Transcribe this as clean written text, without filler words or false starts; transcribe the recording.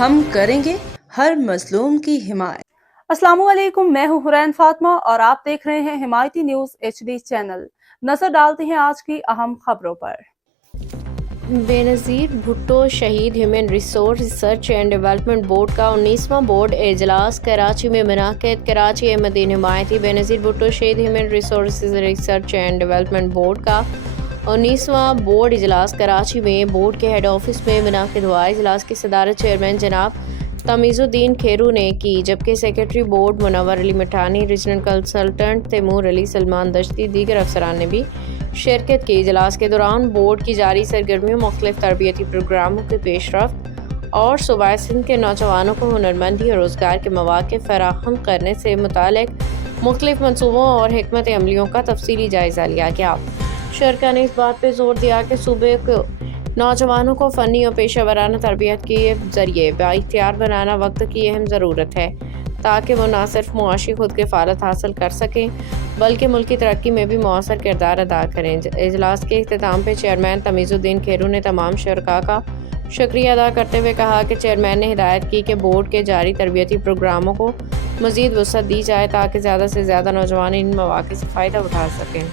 ہم کریں گے ہر مظلوم کی حمایت۔ السلام علیکم، میں ہوں حرین فاطمہ اور آپ دیکھ رہے ہیں حمایتی نیوز HD چینل۔ نظر ڈالتے ہیں آج کی اہم خبروں پر۔ بینظیر بھٹو شہید human resource research and development board کا 19واں بورڈ اجلاس کراچی میں منعقد۔ کراچی احمدین حمایتی بینظیر بھٹو شہید human resources research and development board کا 19واں بورڈ اجلاس کراچی میں بورڈ کے ہیڈ آفس میں منعقد ہوا۔ اجلاس کی صدارت چیئرمین جناب تمیز الدین کھیرو نے کی، جبکہ سیکرٹری بورڈ منور علی مٹھانی، ریجنل کنسلٹنٹ تیمور علی، سلمان دشتی، دیگر افسران نے بھی شرکت کی۔ اجلاس کے دوران بورڈ کی جاری سرگرمیوں، مختلف تربیتی پروگراموں کی پیش رفت اور صوبہ سندھ کے نوجوانوں کو ہنرمندی اور روزگار کے مواقع فراہم کرنے سے متعلق مختلف منصوبوں اور حکمت عملیوں کا تفصیلی جائزہ لیا گیا۔ شرکا نے اس بات پہ زور دیا کہ صوبے کو نوجوانوں کو فنی اور پیشہ ورانہ تربیت کے ذریعے بااختیار بنانا وقت کی اہم ضرورت ہے، تاکہ وہ نہ صرف معاشی خود کفالت حاصل کر سکیں بلکہ ملکی ترقی میں بھی مؤثر کردار ادا کریں۔ اجلاس کے اختتام پہ چیئرمین تمیز الدین کھیرو نے تمام شرکاء کا شکریہ ادا کرتے ہوئے کہا کہ چیئرمین نے ہدایت کی کہ بورڈ کے جاری تربیتی پروگراموں کو مزید وسعت دی جائے تاکہ زیادہ سے زیادہ نوجوان ان مواقع سے فائدہ اٹھا سکیں۔